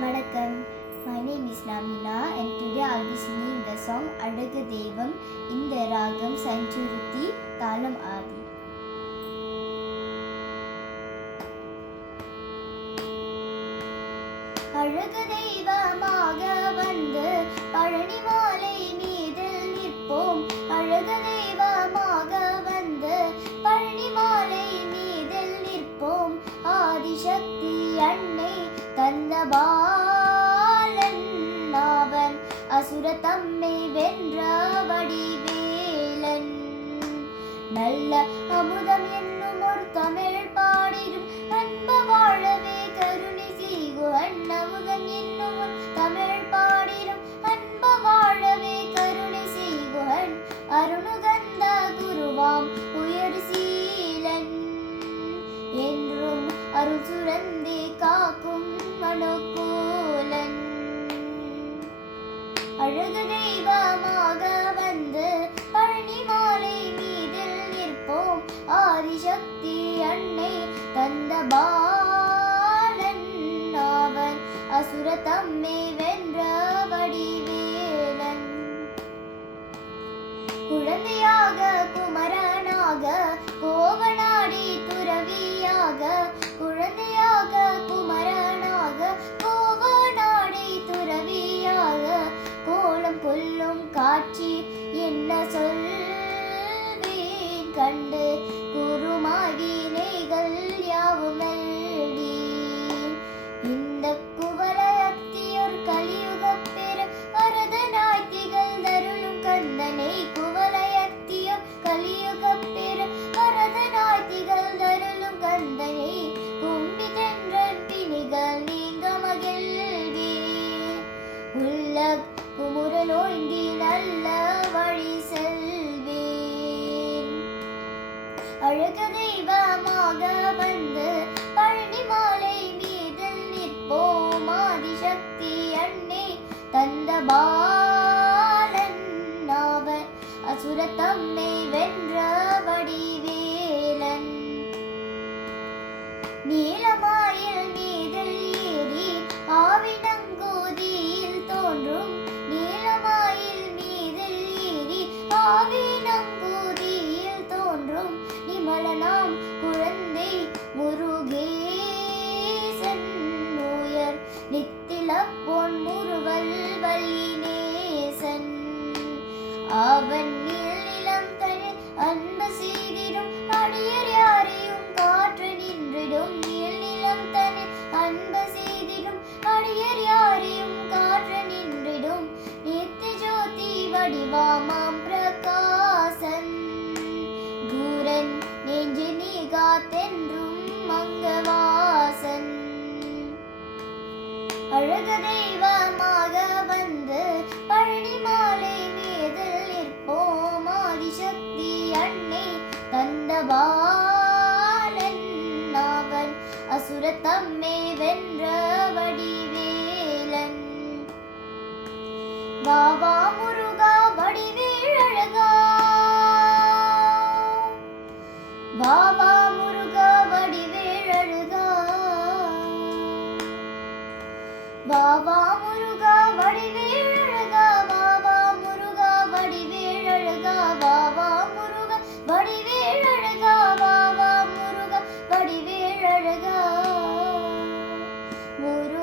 Vanakkam. My name is Namina and today I'll be singing the song Adaga Devam in the Ragam Sanchuruti Talam Adi. அழகு தெய்வமாக வந்து பழனி மாலை மீதில் நிற்போம். அழகு தெய்வமாக வந்து பழனி மாலை மீதில் நிற்போம். ஆதிசக்தி அன்னை தந்த பாலன் அவன் அசுர தம்மை வென்ற வடிவேலன். நல்ல அமுதம் என்னும் ஒரு தமிழ் பாடிடும் அன்பு வாழவே கருணை செய்குவன். அமுதம் என்னும் ஒரு தமிழ் பாடிடும் அன்பு வாழவே கருணை செய்குவன். அருணுகந்த குருவாம் உயர் சீலன் என்றும் அருள் சுரந்தே காக்கும் அனுகூலன். அழகு தெய்வமாக வந்து பழனி மாலை மீதில் நிற்போம். ஆதிசக்தி அன்னை தந்த பாலன் அவன் அசுர தம்மை வென்ற வடிவேலன். குழந்தையாக குமரனாக கோவனாடி துறவியாக. குழந்தையாக குமரனாக கோவனாடி துறவியாக. கோலம் கொல்லும் காட்சி என்ன சொல்வேன் கண்டு குருமாவினைகள் யாவுமல்டி. இந்த குவலயத்தியோர் கலியுகப் பெற வரதனாய் திகழ்ந்தருளும் கந்தனை. குவலயத்தியோர் கலியுகப் பெற வரதனாய் திகழ்ந்தருளும் கந்தனை. கும்பி தென்றன் பிணிகள் நீங்க மகிழ்வே உள்ள குமுறலோய்ந்தி நல்ல வழி செல்வேன். அழகு தெய்வமாக வந்து பழனி மாலை மீதில் நிற்போம். ஆதிசக்தி அன்னை தந்த பாலன் அவன் அசுர தம்மை வென்ற வடிவேலன். நீலமாயில் மீதில் ஏறி ஆவினங்கோதியில் தோன்றும். நீலமாயில் மீதில் ஏறி ஆவினங்கோதியில் தோன்றும். நிமலனாம் குழந்தை முருகேசன் உயர் நித்தில பொன் முறுவல் வலிநேசன். அவன் நீளம் தனி அன்பு செய்திடும் அடியர் யாரையும் காற்று நின்றிடும். நீளம் தனி அன்பு செய்திடும் அடியர் யாரையும் காற்று நின்றிடும். நித்திய ஜோதி வடிவாமாம் பிரகாசன் குரன் நெஞ்சு நீகாத்தென்றும் மங்கவாசன். அழகு தெய்வமாக வந்து பழனி மாலை மீதில் நிற்போம். ஆதிசக்தி அன்னை தந்த பாலன் அவன் அசுர தம்மை வென்ற வடிவேலன். வாவா முருகா வடிவேலழகா. வாவா முருகா வடிவேலழகா. வாவா முருகா வடிவேலழகா. வாவா முருகா வடிவேலழகா. வாவா முருகா வடிவேலழகா. வாவா முருகா வடிவேலழகா. முருகா